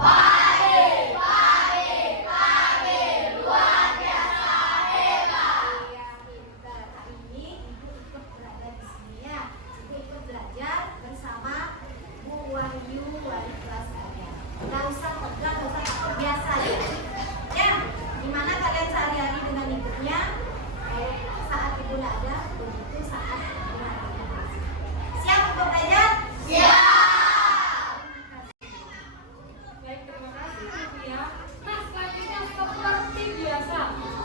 Pade, pade, pade, luar biasa hebat. Iya, pintar. Hari ini Ibu ikut berada di sini ya. Ibu ikut belajar bersama Bu Wahyu, wali kelas kalian. Gak usah tegang, gak usah takut, biasa ya. Ya, gimana kalian sehari-hari dengan ibunya? Kalau saat ibu nggak ada, begitu saat ibu ada. Siap untuk belajar? Siap. Baik, terima kasih Sylvia. Nah, selanjutnya seperti biasa,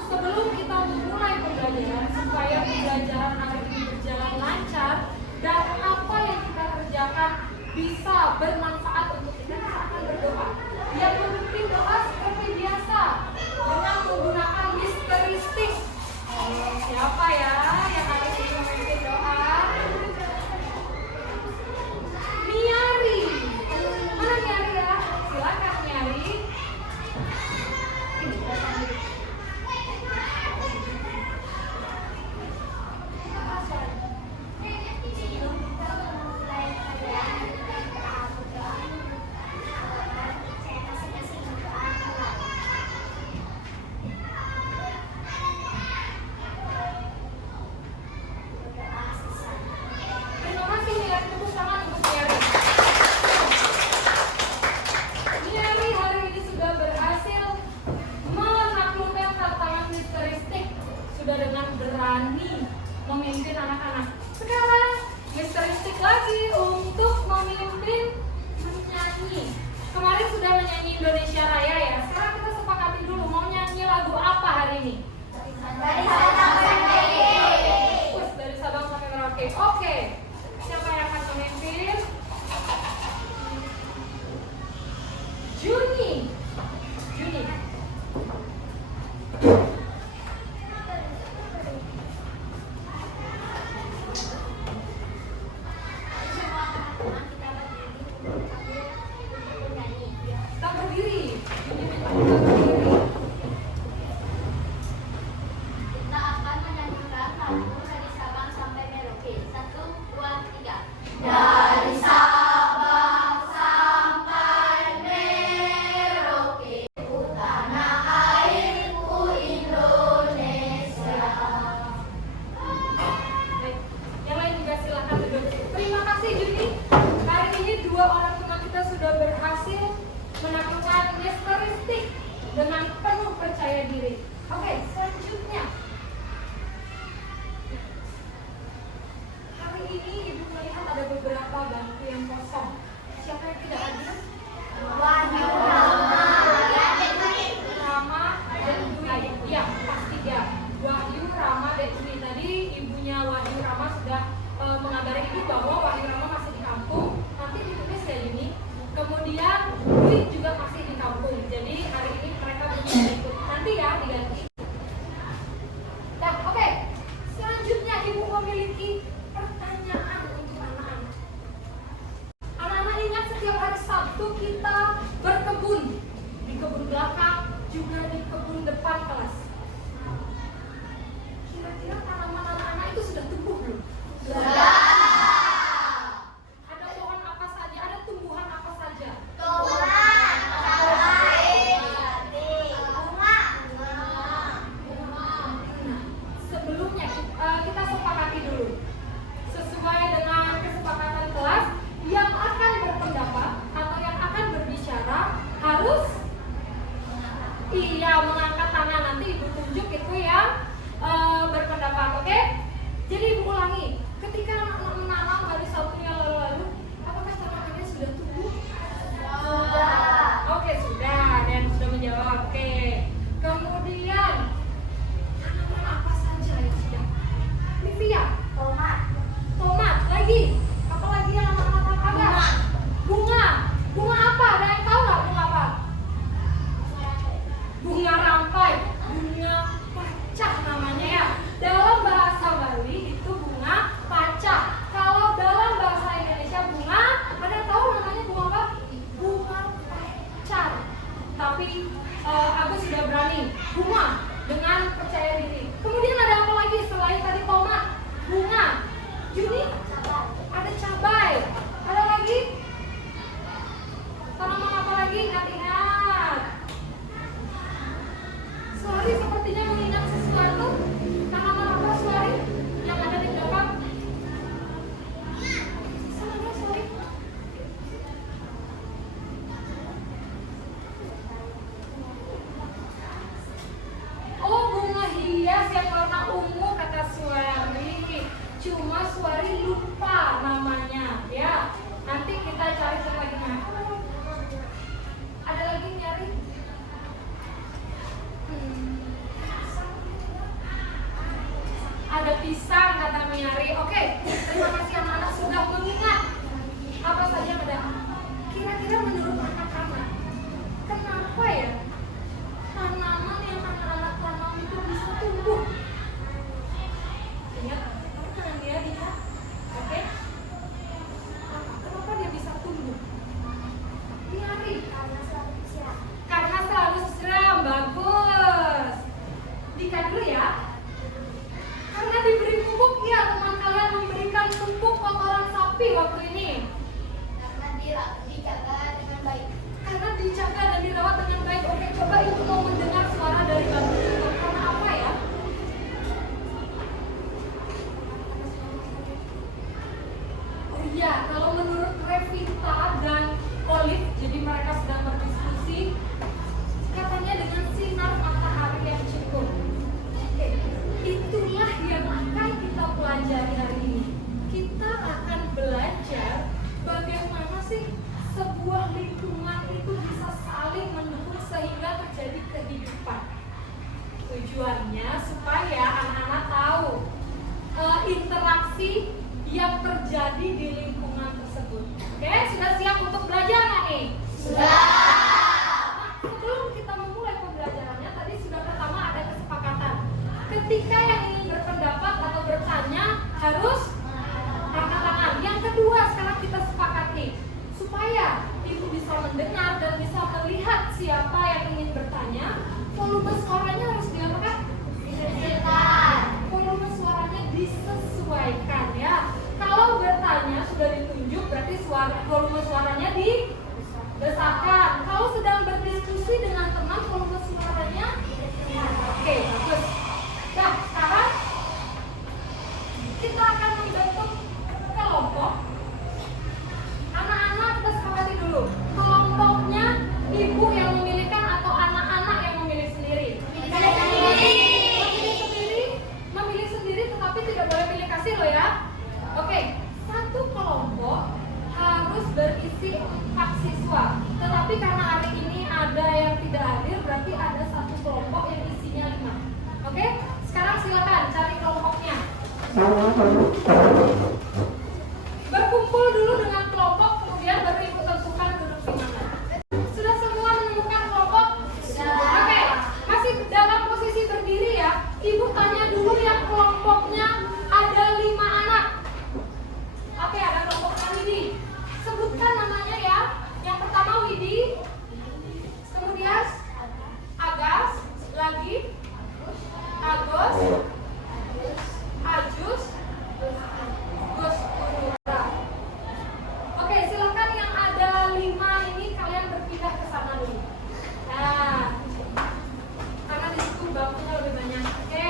sebelum kita memulai pembelajaran supaya pembelajaran hari ini berjalan lancar dan apa yang kita kerjakan bisa bermanfaat untuk kita akan berdoa. Yang memimpin doa seperti biasa dengan menggunakan misteristik. Siapa ya yang hari ini memimpin doa? Miari. Mana Miari ya? Silakan Miari. Terima kasih Miari, tepuk tangan untuk Miari. Miari hari ini sudah berhasil menaklukkan tantangan misteristik, sudah dengan berani memimpin anak-anak. Sekarang misteristik lagi untuk memimpin menyanyi. Kemarin sudah menyanyi Indonesia Raya ya. Sekarang kita sepakati dulu mau nyanyi lagu apa hari ini? Dari Sabang sampai Merauke. Wes, dari Sabang sampai Merauke. Oke. Siapa yang akan memimpin? Juni. Juni. Kita berdiri. Juni minta kita berdiri. Kita akan menyanyikan lagu dari Sabang sampai Merauke. 1, 2, 3. Dari Sabang sampai Merauke, ku tanah airku Indonesia. Baik, yang lain juga silakan duduk. Terima kasih Juni. Hari ini dua orang teman kita sudah berhasil menaklukkan misteristik dengan penuh percaya diri. Oke, selanjutnya. Hari ini Ibu melihat ada beberapa bangku yang kosong. Siapa yang tidak hadir? Wahyu Rama. Rama dan Dwi. Ya, pasti ya. Wahyu, Rama, dan Dwi. Tadi ibunya Wahyu Rama sudah mengabari ibu bahwa Wahyu Rama masih di kampung. Nanti ditulis ya ini. Kemudian Dwi juga masih di kampung. Jadi hari ini mereka bisa ikut. Nanti ya diganti. Nah, oke. Selanjutnya ibu memiliki pertanyaan untuk anak-anak. Anak-anak ingat setiap hari Sabtu kita berkebun. Di kebun belakang, juga di kebun depan kelas. Kira-kira tanaman anak-anak itu sudah tumbuh belum? Ada pohon apa saja? Ada tumbuhan apa saja? Nah, sebelumnya kita sepakati dulu. Sesuai dengan kesepakatan kelas, yang akan berpendapat atau yang akan berbicara harus mengangkat tangan. Nanti ibu tunjuk itu yang berpendapat, oke? Jadi ibu ulangi, ketika anak-anak menanam hari Sabtu yang lalu-lalu, apakah tanamannya sudah tumbuh? Oke, sudah. Ada yang sudah menjawab, oke. Kemudian tanaman apa saja yang sudah? Livia, tomat, lagi. Apa lagi yang anak-anak ada? Bunga. Bunga apa? Ada yang tahu nggak bunga apa? Bunga rampai, bunga pacah namanya ya. Dalam bahasa Bali itu bunga pacah. Kalau dalam bahasa Indonesia bunga, ada tahu namanya bunga apa? Bunga pacar. Tapi aku sudah berani bunga dengan percaya diri. Kemudian ada apa lagi selain tadi tomat, bunga? Juni? Ada cabai. Ada lagi? Tanaman apa lagi? Ingat-ingat. melihat siapa yang ingin bertanya, volume suaranya harus diapakan? Disesuaikan. Volume suaranya disesuaikan ya. Kalau bertanya sudah ditunjuk, berarti volume suaranya dibesarkan. Kalau sedang berdiskusi dengan teman, volume suaranya oke, bagus. Nah, sekarang kita akan membentuk kelompok. Anak-anak kita sepakati dulu. Kelompoknya ibu yang memilihkan atau anak-anak yang memilih sendiri? Memilih sendiri, tetapi tidak boleh pilih kasih loh ya. Oke, satu kelompok harus berisi 4 siswa. Tetapi karena hari ini ada yang tidak hadir, berarti ada satu kelompok yang isinya 5. Oke, sekarang silakan cari kelompoknya. Berkumpul dulu dengan kelompok, kemudian baru ibu tentukan duduk di mana. Sudah semua menemukan kelompok? Oke, masih dalam posisi berdiri ya. Ibu tanya dulu yang kelompoknya ada 5 anak. Oke, ada kelompoknya Widi. Sebutkan namanya ya. Yang pertama Widi, kemudian Agas, lagi Agus, Ajus, Gus Purura. Oke, silakan yang ada 5 ini kalian berpindah ke sana dulu. Nah, karena di situ bangkunya lebih banyak. Oke,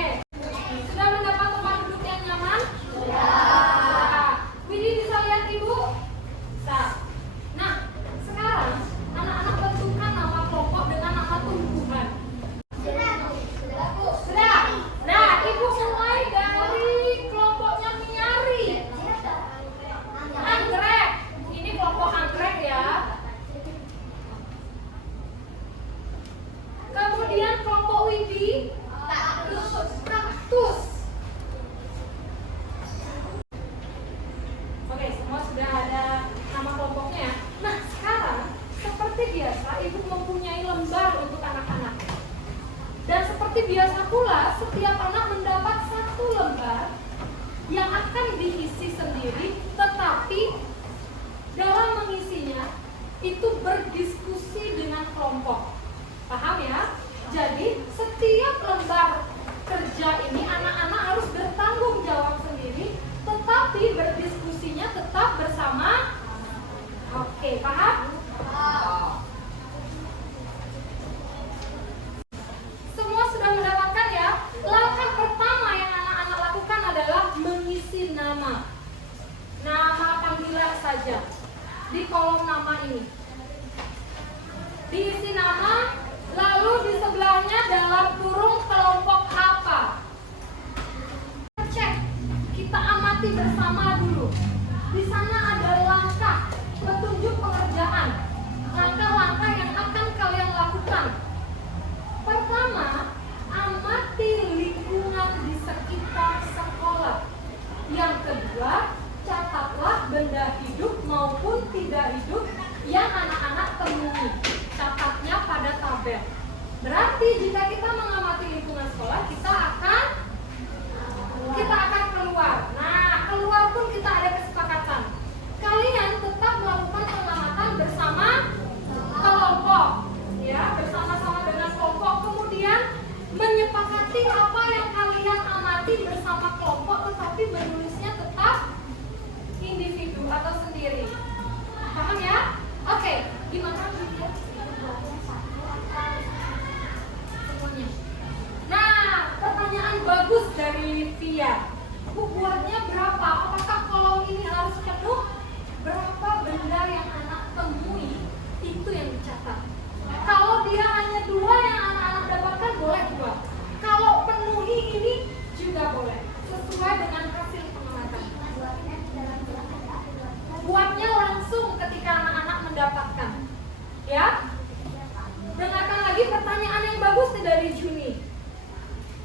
sudah mendapat tempat duduk yang nyaman? Sudah. Widi bisa lihat ibu? Bisa. Nah, sekarang anak-anak tentukan nama kelompok dengan nama tumbuhan. Sudah. Nah, ibu mulai dari kelompoknya Miari. Anggrek. Ini kelompok anggrek ya. Kemudian kelompok Widi. Kaktus. Oke, semua sudah ada nama kelompoknya ya. Nah, sekarang seperti biasa ibu mempunyai lembar untuk anak-anak. Dan seperti biasa pula, setiap anak mendapat 1 lembar yang akan diisi sendiri, tetapi dalam mengisinya itu berdiskusi dengan kelompok. Paham ya? Jadi setiap lembar kerja ini anak-anak harus bertanggung jawab sendiri, tetapi berdiskusinya tetap bersama. Oke, paham? Semua sudah mendapatkan ya? Langkah pertama yang anak-anak lakukan adalah mengisi nama. Nama panggilan saja di kolom nama ini. Diisi nama, lalu di sebelahnya dalam kurung kelompok apa. Cek, kita amati bersama dulu. Di sana ada langkah petunjuk pengerjaan, langkah-langkah yang akan kalian lakukan. Pertama, amati lingkungan di sekitar sekolah. Yang kedua, catatlah benda hidup maupun tidak hidup yang anak-anak temui. Catatnya pada tabel. Berarti jika kita mengamati lingkungan sekolah, kita akan keluar. Nah, keluar pun kita ada kesepakatan. Kalian tetap melakukan pengamatan bersama kelompok, ya, bersama-sama dengan kelompok. Kemudian menyepakati apa yang kalian amati bersama kelompok, tetapi menulisnya tetap individu atau sendiri. Paham ya? Oke, gimana Lydia? Semuanya. Nah, pertanyaan bagus dari Via. Bu, buatnya berapa? Apakah kolom ini harus penuh? Berapa benda yang anak temui, itu yang dicatat. Kalau dia hanya 2 yang anak-anak dapatkan, boleh 2. Kalau penuhi ini juga boleh, sesuai dengan hasil pengamatan. Buatnya langsung ketika anak-anak mendapatkan. Ya? Dengarkan lagi pertanyaan yang bagus dari Juni.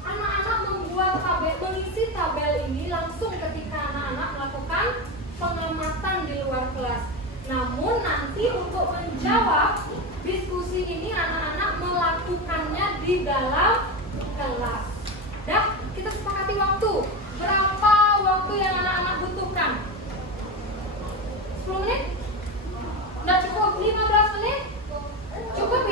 Anak-anak membuat tabel, mengisi tabel ini langsung ketika anak-anak melakukan pengamatan di luar kelas. Namun nanti untuk menjawab diskusi ini anak-anak melakukannya di dalam kelas. Dah, kita sepakati waktu. Berapa waktu yang anak-anak butuhkan? 10 menit? Udah cukup 15 menit? Cukup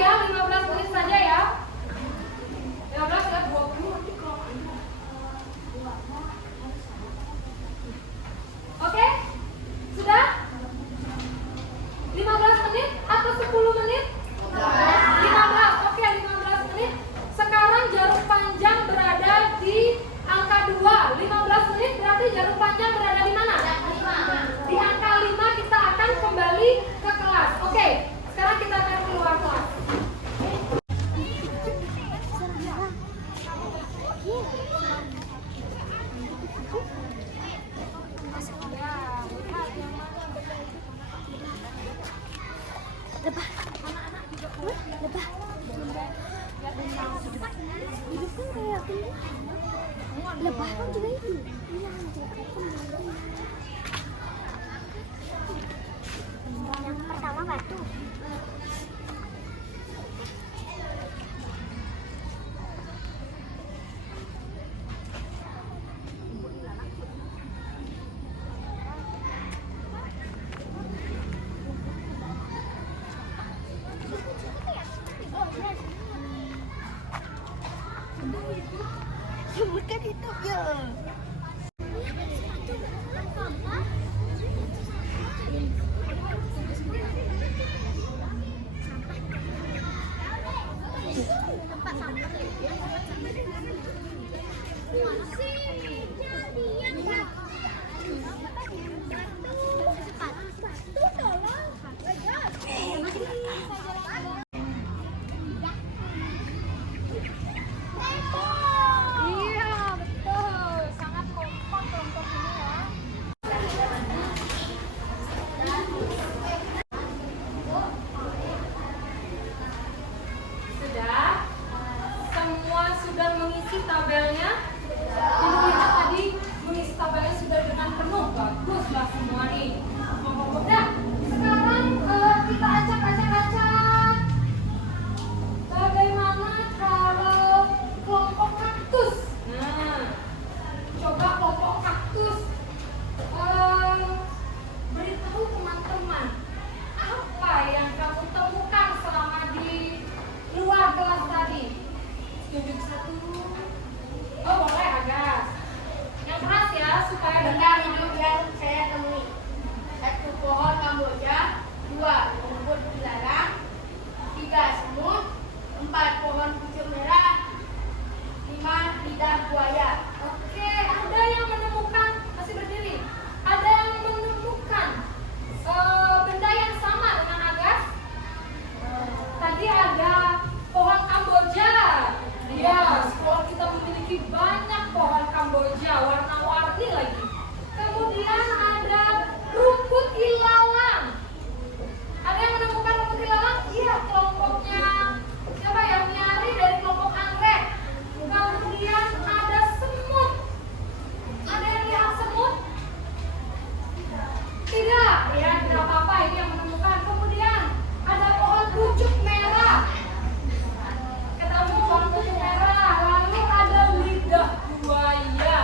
Lebah. Hidup kan kayak gini. Lebah kan juga itu. Iya, yang pertama batu. Sebutkan itu ya. Tempat sampah. Iya, betul. Sangat kompak kelompok ini ya. Sudah? Semua sudah mengisi tabelnya? Ibu lihat tadi mengisi tabelnya sudah dengan penuh. Baguslah semua nih. Nah, sekarang kita acak-acak-acak. Bagaimana kalau kelompok kaktus? Nah, coba kelompok kaktus beritahu teman-teman apa yang kamu temukan selama di luar kelas tadi. Duduk satu. Oh boleh agak. Yang keras ya supaya Benda hidup yang saya temui. 1 pohon kamboja, 2 rumput dilarang, 3 semut, 4 pohon pucuk merah, 5 lidah buaya. Oke, ada yang menemukan, masih berdiri. Ada yang menemukan benda yang sama dengan Agas. Tadi ada pohon Kamboja. Ya, sekolah kita memiliki banyak pohon Kamboja, warna-warni lagi. Kemudian ada rumput ilalang. Ada yang menemukan rumput ilalang? Iya, kelompoknya siapa yang nyari dari kelompok anggrek. Kemudian ada semut. Ada yang lihat semut? Tidak, ya tidak apa-apa, ini yang menemukan. Kemudian ada pohon pucuk merah. Ketemu pohon pucuk merah. Lalu ada lidah buaya.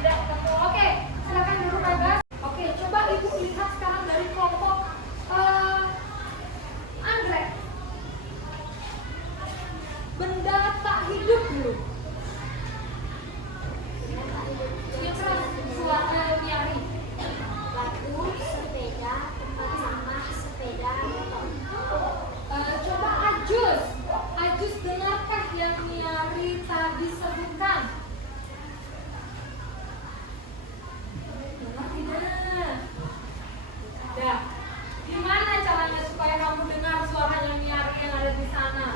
Tidak ketemu. Oke, silakan duduk Agas. Oke, coba ibu lihat sekarang dari kelompok anggrek. Benda tak hidup dulu. Yang keras suara nyari. Batu, sepeda, tempat sampah, sepeda, motor. Coba Ajus. Ajus dengarkah yang Niari tadi sebutkan? Dengar tidak? Dah. Gimana caranya supaya kamu dengar suaranya Niari yang ada di sana?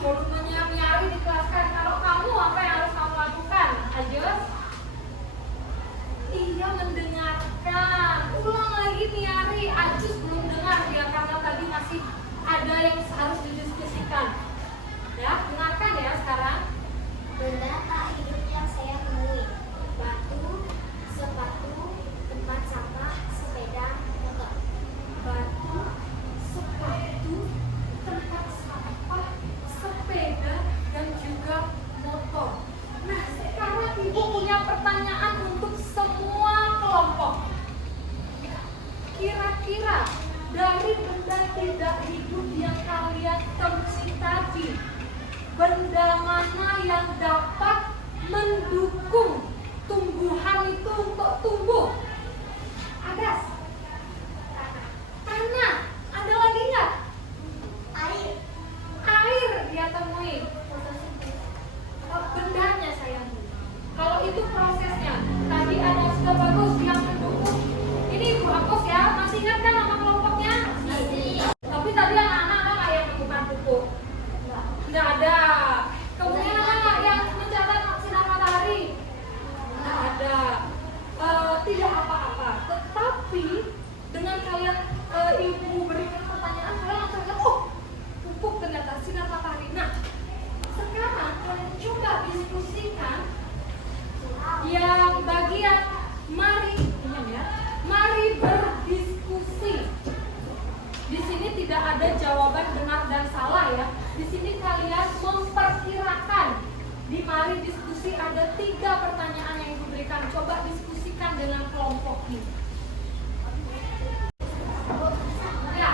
Volumenya Niari dikelaskan. Kalau kamu, apa yang harus kamu lakukan? Ajus? Iya, mendengarkan. Ulang lagi Niari. Ajus belum dengar ya karena tadi masih ada yang harus didiskusikan. Ya, dengarkan ya sekarang. Benda tak hidup yang saya temui. Batu, sepatu, tempat sampah, sepeda, motor. Batu, sepatu, tempat sampah, sepeda, dan juga motor. Nah, sekarang ibu punya pertanyaan untuk semua kelompok. Kira-kira dari benda tidak hidup yang kalian temui tadi, benda mana yang dapat mendukung tumbuhan itu untuk tumbuh? Agas? Tanah. Ada lagi nggak? Air. Air dia temui. Bendanya sayang. Kalau itu prosesnya. Tadi ada sudah bagus yang mendukung. Ini Ibu Agus ya. Masih ingat kan nama kelompoknya? Tapi tadi anak-anak ada nggak yang menemukan buku? Nggak ada. Kemudian ada nggak yang mencatat sinar matahari? Nggak ada. Tidak apa-apa. Tetapi ada jawaban benar dan salah ya. Di sini kalian memperkirakan. Di mari diskusi ada 3 pertanyaan yang diberikan. Coba diskusikan dengan kelompok ini. Ya.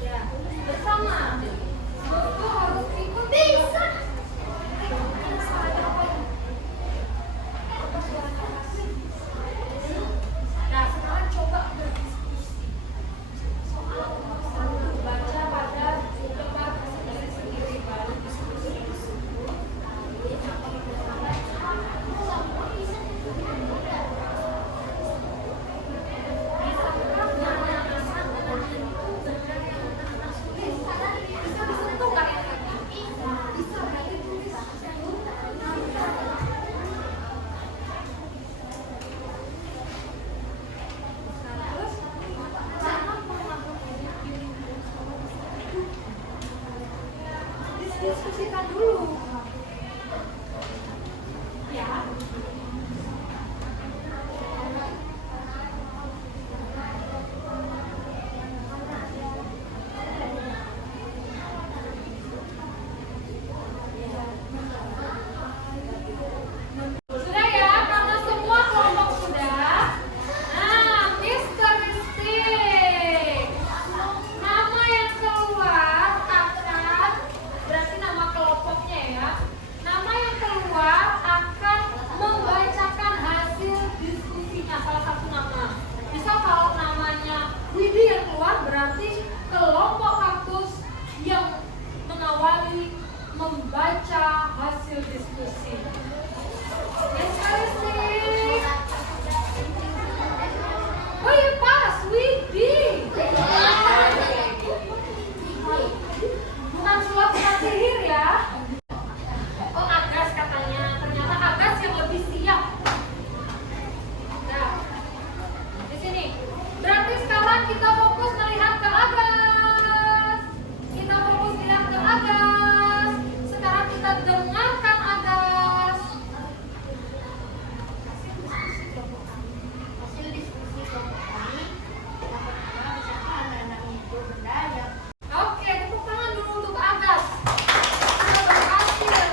Ya, bersama. Itu harus ikut bisa. Nah, sekarang coba berdiskusi soal baca pada lembar sendiri-sendiri baru diskusi. Bisa disentuh kan ini? Bisa berarti tulis. Terus jangan pernah diskusikan dulu. Ya. Sudah ya, karena semua kelompok sudah. Nah, misteristik. Nama yang keluar akan, berarti nama kelompoknya ya. Nama yang keluar akan membacakan hasil diskusinya, salah satu nama. Misal kalau namanya Widi yang keluar, berarti kelompok kaktus yang mengawali membaca hasil diskusi. Misteristik. Oh iya pas, Widi. Bukan sulap, bukan sihir ya. Oh Agas katanya, ternyata Agas yang lebih siap. Nah, di sini. Berarti sekarang kita fokus melihat ke Agas. Kita fokus melihat ke Agas. Sekarang kita dengarkan Agas. Hasil diskusi kelompok kami yang pertama misalkan anak-anak itu benda yang Oke, tepuk tangan dulu untuk Agas. Sudah berhasil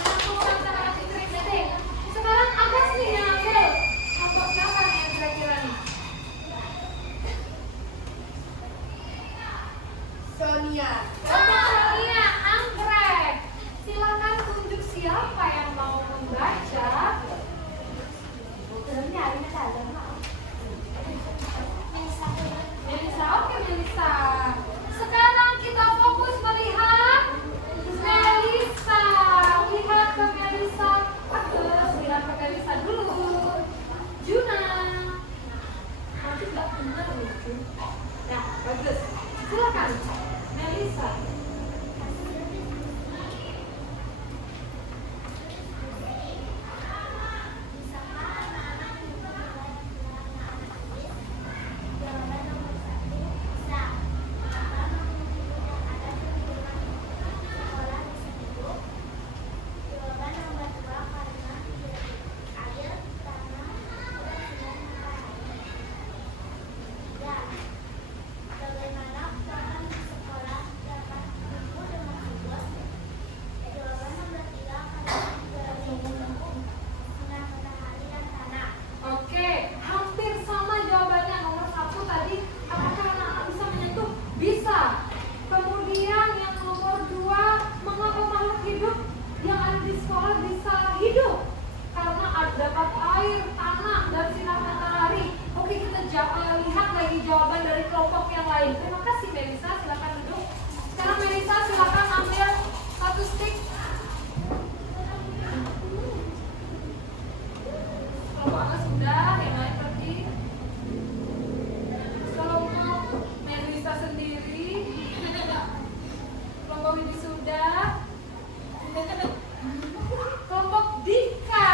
menentukan anak-anak Fikri Dedek. Sekarang Agas nih yang ambil. Kelompok siapa nih yang kira-kira nih? Sonia. Kelompok Sonia, anggrek. Silakan tunjuk siapa yang mau membaca. Melisa, oke Melisa. Sekarang kita fokus melihat Melisa. Lihat ke Melisa. Bagus, lihat ke Melisa dulu. Juna. Nanti nggak benar nih, Jun. Nah, bagus. Silakan, Melisa. Oke, hampir sama jawabannya. Nomor 1 tadi, apakah anak-anak bisa menyentuh? Bisa. Kemudian yang nomor 2, mengapa makhluk hidup yang ada di sekolah bisa hidup? Karena dapat air, tanah, dan sinar matahari. Oke, kita lihat lagi jawaban dari kelompok yang lain. Terima kasih Melisa, silakan duduk. Sekarang Melisa silakan ambil 1 stick. Kelompoknya sudah, yang lain pergi. Kalau mau Melisa sendiri, kelompok ini sudah. Kelompok Dika.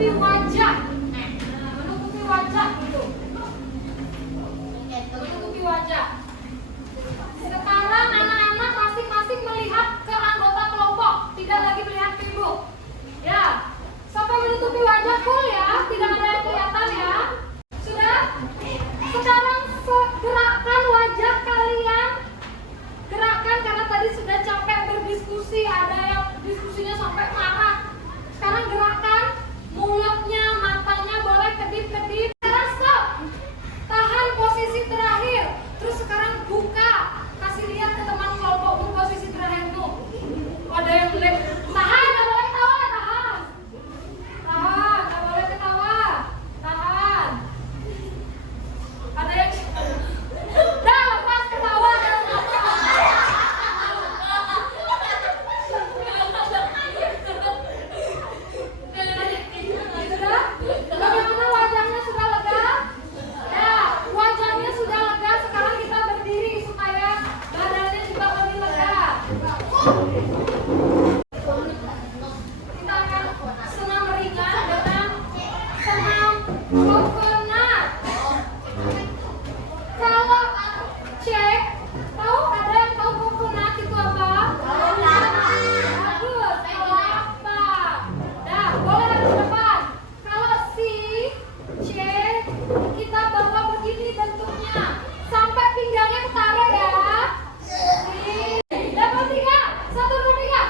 menutupi wajah. Nah, menutupi wajah gitu. Menutupi wajah. Sekarang anak-anak masing-masing melihat ke anggota kelompok, tidak lagi melihat ke ibu. Ya, sampai menutupi wajah full ya, tidak ada yang kelihatan ya. Sudah? Sekarang gerakkan wajah kalian. Gerakkan karena tadi sudah capek berdiskusi, ada yang diskusinya sampai marah. Sekarang gerakkan mulutnya, matanya boleh kedip-kedip. Sekarang stop. Tahan posisi terakhir. Terus sekarang buka. Kasih lihat ke teman kelompokmu posisi terakhirmu. Ada yang boleh tahan, nggak boleh ketawa, tahan. Tahan, nggak boleh ketawa. Tahan. Ada yang dah lepas ketawa. Sudah? Bagaimana wajahnya sudah lega? Ya, wajahnya sudah lega. Sekarang kita berdiri supaya badannya juga lebih lega. Kita akan senam ringan dengan senam coconut. Kalau cek, tahu ada yang tahu coconut itu apa? Bagus, kelapa. Dah, boleh dari depan. Kalau si cek, kita bawa begini bentuknya sampai pinggangnya ketarik ya. Dapat 3, 1, 2, 3.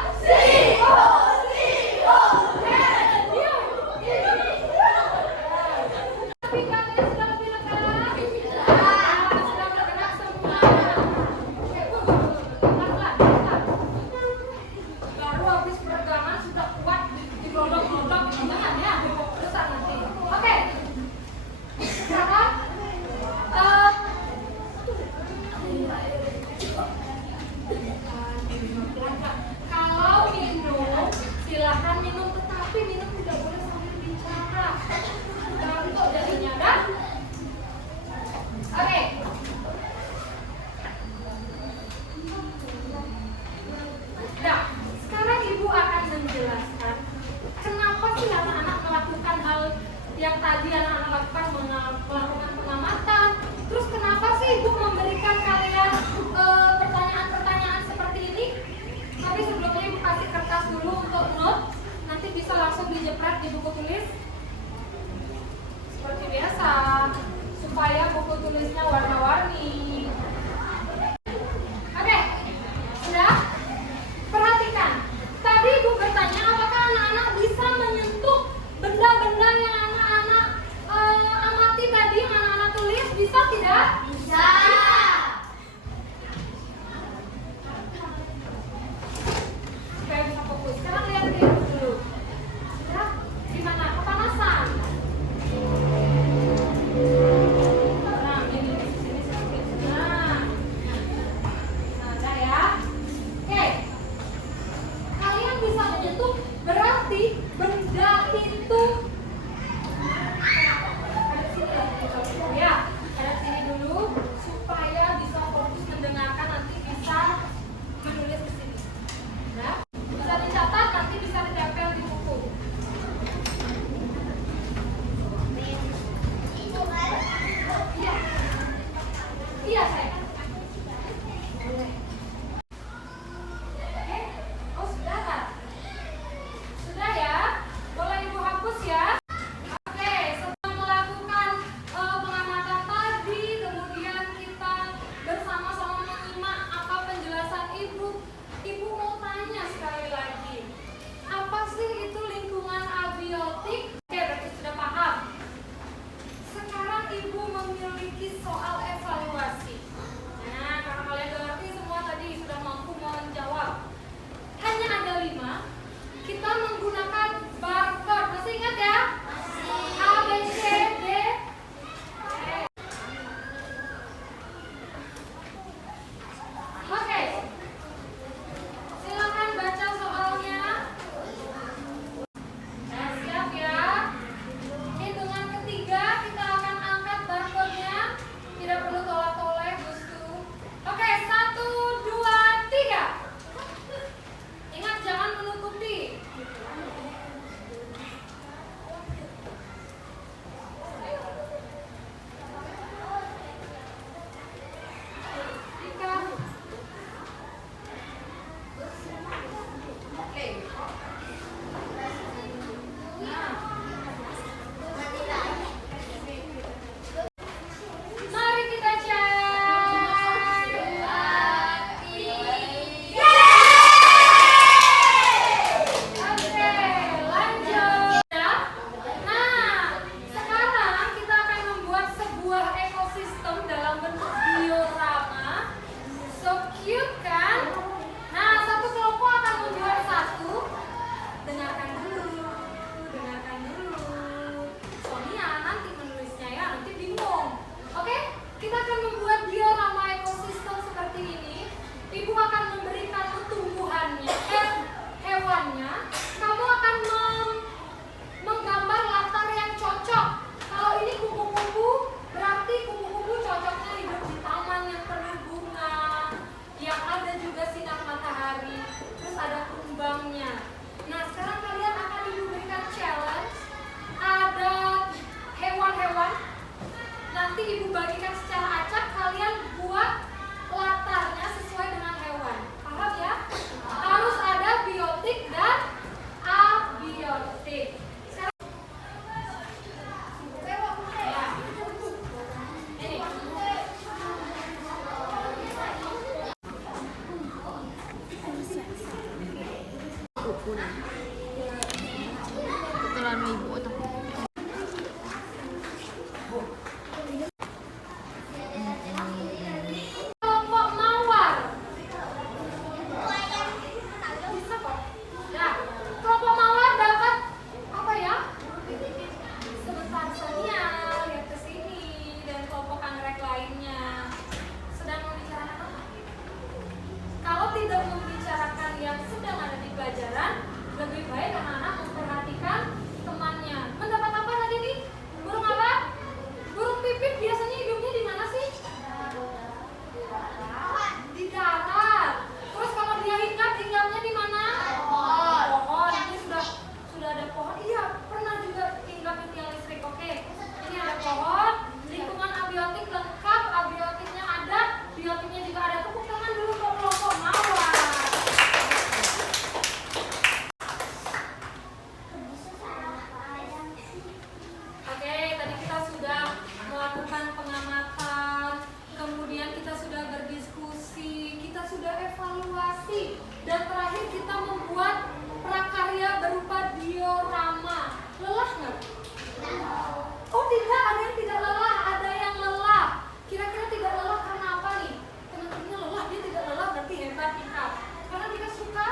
Pinggangnya sudah lebih lega. Sudah bergerak semua. Pelan-pelan. Baru habis peregangan sudah kuat digodok-godok, jangan ya, besar nanti. Oke. Sekarang kalau minum, silahkan minum, tetapi minum tidak boleh sambil bicara. Untuk jadinya dah. Oke. Nah, sekarang ibu akan menjelaskan kenapa sih anak-anak melakukan hal yang tadi anak-anak lakukan, melakukan pengamatan. Terus kenapa sih ibu memberikan kalian pertanyaan-pertanyaan seperti ini? Tapi sebelumnya ibu kasih kertas dulu untuk note. Nanti bisa langsung dijepret di buku tulis. Seperti biasa, supaya buku tulisnya warna-warni. Oke, sudah? Perhatikan, tadi ibu bertanya apakah anak-anak bisa menyentuh benda-benda yang anak-anak anu ibu otak. Kelompok mawar. Bisa kok. Nah, kelompok mawar dapat apa ya? Sebentar Sonia, lihat ke sini, dan kelompok anggrek lainnya sedang membicarakan apa? Kalau tidak membicarakan yang sedang ada di pelajaran, lebih baik anak-anak memperhatikan temannya. Mendapat apa tadi nih? Burung apa? Burung pipit biasanya hidupnya di mana sih? Di darat. Terus kalau dia hinggap, hinggapnya di mana? Pohon. Pohon. Ini sudah ada pohon. Iya, pernah juga hinggap di tiang listrik. Oke. Ini ada pohon. Lingkungan abiotik lengkap. Abiotiknya ada. Biotiknya juga ada. Tepuk tangan dulu untuk kelompok mawar. Oke, tadi kita sudah melakukan pengamatan, kemudian kita sudah berdiskusi, kita sudah evaluasi, dan terakhir kita membuat prakarya berupa diorama. Lelah nggak? Oh tidak, ada yang tidak lelah, ada yang lelah. Kira-kira tidak lelah karena apa nih? Teman-temannya lelah, dia tidak lelah berarti hebat kita. Karena dia suka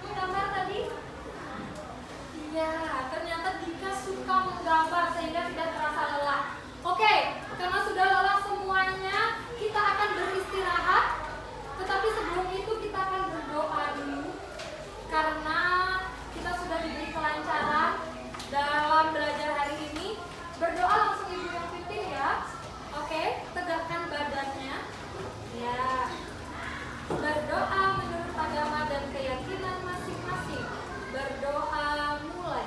menggambar tadi. Iya, ternyata Dika suka menggambar sehingga tidak terasa lelah. Oke, karena sudah lelah semuanya, kita akan beristirahat. Tetapi sebelum itu kita akan berdoa dulu. Karena kita sudah diberi kelancaran dalam belajar hari ini. Berdoa langsung ibu yang pimpin ya. Oke, tegakkan badannya. Ya. Berdoa menurut agama dan keyakinan masing-masing. Berdoa mulai.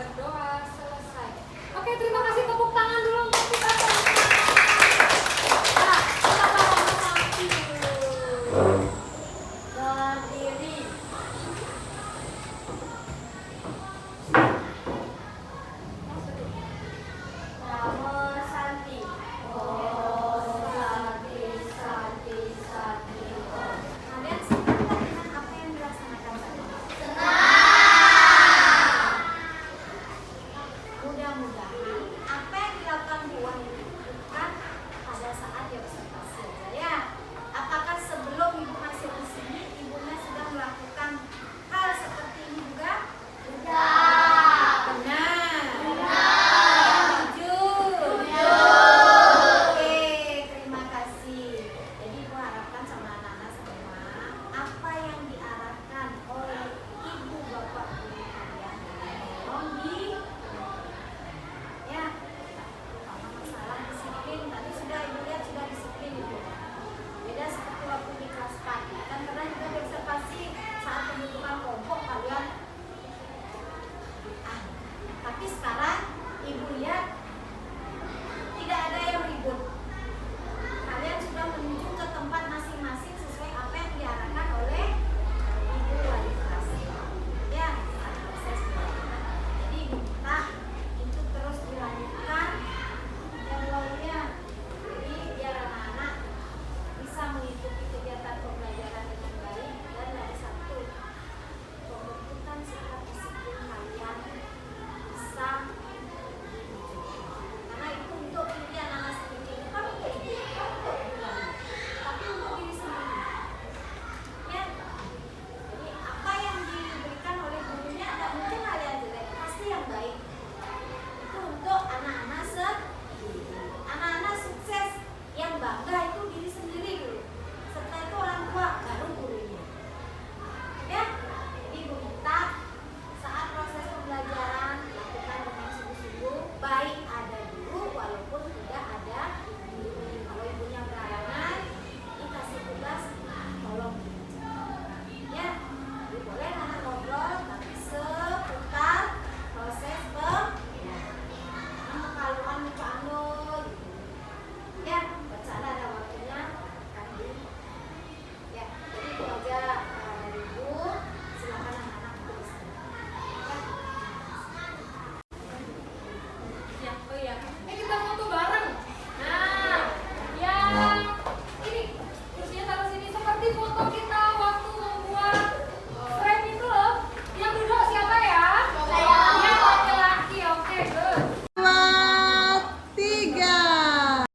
Berdoa selesai. Oke, terima kasih, tepuk tangan dulu untuk kita semua. Nah, kita sama-sama tidur.